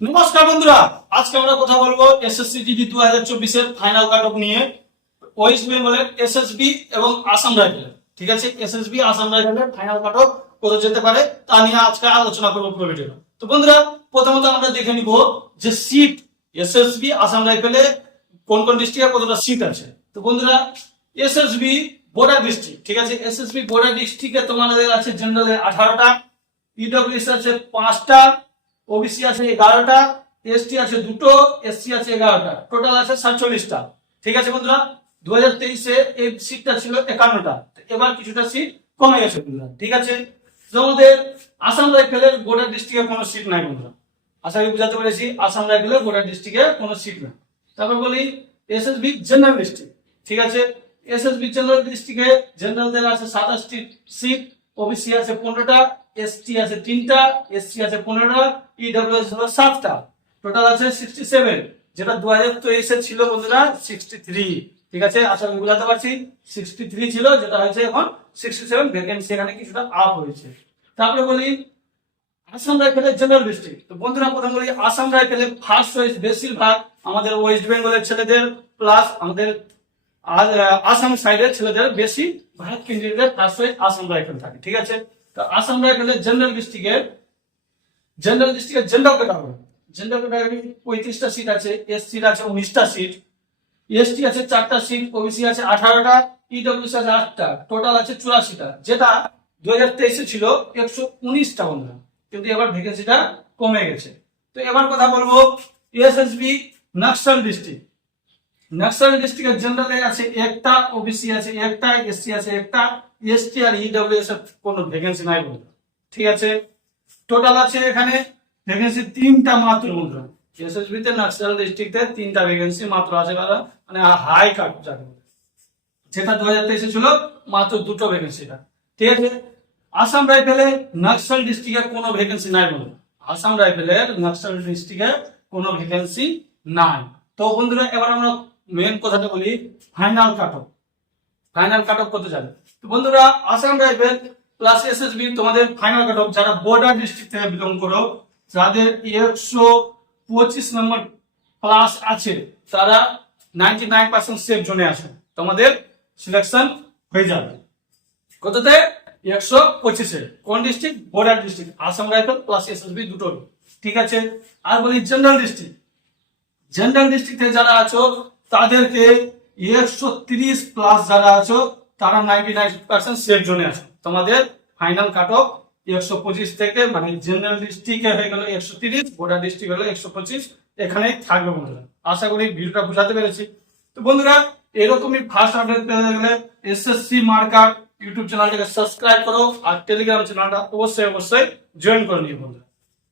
নমস্কার বন্ধুরা, আজকে আমরা কথা বলব এসএসসি জিডি দু হাজার চব্বিশের ফাইনাল কাট অফ নিয়ে ওয়েস্ট বেঙ্গলের এসএসবি এবং আসাম রাইফেলের ঠিক আছে? এসএসবি আসাম রাইফেলের ফাইনাল কাট অফ কত যেতে পারে তা নিয়ে আজকে আলোচনা করব পুরো ভিডিও তো বন্ধুরা, প্রথমত আমরা দেখে নিব যে সিট এসএসবি আসাম রাইফেলে কোন কোন ডিস্ট্রিক্টে কতটা সিট আছে। তো বন্ধুরা এসএসবি বর্ডার ডিস্ট্রিক্ট ঠিক আছে? এসএসবি বর্ডার ডিস্ট্রিক্টে তোমাদের আছে জেনারেল আঠারোটা ইডব্লিউএস আছে পাঁচটা ওবিসি আছে এগারোটা এসটি আছে দুটো এসসি আছে এগারোটা। টোটাল আছে সাতচল্লিশটা। ঠিক আছে বন্ধুরা? দু হাজার তেইশে এই সিটটা ছিল একান্নটা। এবার কিছুটা সিট কমে গেছে বন্ধুরা। ঠিক আছে? আমাদের আসাম রাইফেলের গোটা ডিস্ট্রিক্টে কোনো সিট নাই বন্ধুরা। আশা করি বুঝাতে পেরেছি, আসাম রাইফেলের গোটা ডিস্ট্রিক্টে কোনো সিট নাই। তারপর বলি এসএসবি জেনারেল ডিস্ট্রিক্ট ঠিক আছে? এসএসবি জেনারেল ডিস্ট্রিক্টে জেনারেলদের আছে সাতাশটি সিট ওবিসি আছে পনেরোটা এসটি আছে তিনটা এসসি আছে পনেরোটা ইডব্লিউএস হলো সাতটা। টোটাল আছে সিক্সটি সেভেন যেটা দু হাজার তেইশে ছিল বন্ধুরা সিক্সটি থ্রি ঠিক আছে? আশা করি বুঝাতে পারছি সিক্সটি থ্রি ছিল, যেটা হয়েছে এখন সিক্সটি সেভেন ভ্যাকেন্সি এখানে কিছুটা আপ হয়েছে। তারপরে বলি, আসাম রাইফেলের জেনারেল ডিস্ট্রিক্ট তো বন্ধুরা, প্রথম বলি, আসাম রাইফেলের ফার্স্ট চয়েস বেশিরভাগ আমাদের ওয়েস্ট বেঙ্গলের ছেলেদের প্লাস আমাদের আসাম সাইডের ছেলেদের বেশি ভারত কেন্দ্রীয়দের ফার্স্ট চয়েস আসাম রাইফেল থাকে। ঠিক আছে? তো আসাম রাইফেলের জেনারেল ডিস্ট্রিক্টের জেনারেল ডিস্ট্রিক্টের জেনারেল ক্যাটাগরি জেনারেল ক্যাটাগরি পঁয়ত্রিশটা সিট আছে এসসির আছে উনিশটা সিট এসটি আছে চারটা সিট ওবিসি আছে আঠারোটা ইডব্লিউসি আছে আটটা টোটাল আছে চুরাশিটা। যেটা দু হাজার তেইশে ছিল একশো উনিশটা বন্ধুরা। কিন্তু এবার ভ্যাকেন্সিটা কমে গেছে। তো এবার কথা বলব এসএসবি নকশাল ডিস্ট্রিক্ট নকশাল ডিস্ট্রিক্টের জেনারেলে আছে একটা ওবিসি আছে একটা এসসি আছে একটা এসটি আর ইডব্লিউএস এর কোনো ভ্যাকেন্সি নাই বন্ধুরা ঠিক আছে? টোটাল আছে এখানে ভ্যাকেন্সি তিনটা মাত্র বন্ধুরা এসএসবি তে নকশাল ডিস্ট্রিক্টে তিনটা ভ্যাকেন্সি মাত্র আছে দাদা। মানে হাই কাট যাকে যেটা দু হাজার তেইশে ছিল, মাত্র দুটো ভ্যাকেন্সিটা ঠিক আছে? আসাম রাইফেলে নকশাল ডিস্ট্রিক্টে কোনো ভ্যাকেন্সি নাই বন্ধুরা আসাম রাইফেলের নকশাল ডিস্ট্রিক্টে কোনো ভ্যাকেন্সি নাই। তো বন্ধুরা, এবার আমরা মেন কথাটা বলি final cut off final cut off করতে যাবে। তো বন্ধুরা, আসাম রাইফেল প্লাস এসএসবি তোমাদের ফাইনাল কাট অফ যারা বর্ডার ডিস্ট্রিক্ট থেকে বিলং করো, যাদের একশো পঁচিশ নম্বর প্লাস আছে, তারা নাইনটি নাইন পার্সেন্ট সেফ জোনে আছে। তোমাদের সিলেকশন হয়ে যাবে। কততে? একশো পঁচিশে। কোন district border district Assam rifle plus SSB দুটোর ঠিক আছে? আর বলি জেনারেল ডিস্ট্রিক্ট জেনারেল ডিস্ট্রিক্ট থেকে যারা আছো তাদেরকে একশো তিরিশ প্লাস যারা আছো, তারা নাইনটি নাইন পার্সেন্ট সেফ জোনে আছো। তোমাদের ফাইনাল কাট অফ একশো পঁচিশ থেকে মানে জেনারেল ডিস্ট্রিক্টে হয়ে গেল একশো তিরিশ বর্ডার ডিস্ট্রিক্ট হলো একশো পঁচিশ, এখানেই থাকবে বন্ধুরা। আশা করি ভিডিওটা বোঝাতে পেরেছি। তো বন্ধুরা, এরকমই ফার্স্ট আপডেট পেতে গেলে এসএসসি মার্কার ইউটিউব চ্যানেলটাকে সাবস্ক্রাইব করো, আর টেলিগ্রাম চ্যানেলটা অবশ্যই অবশ্যই জয়েন করে নিও বন্ধুরা।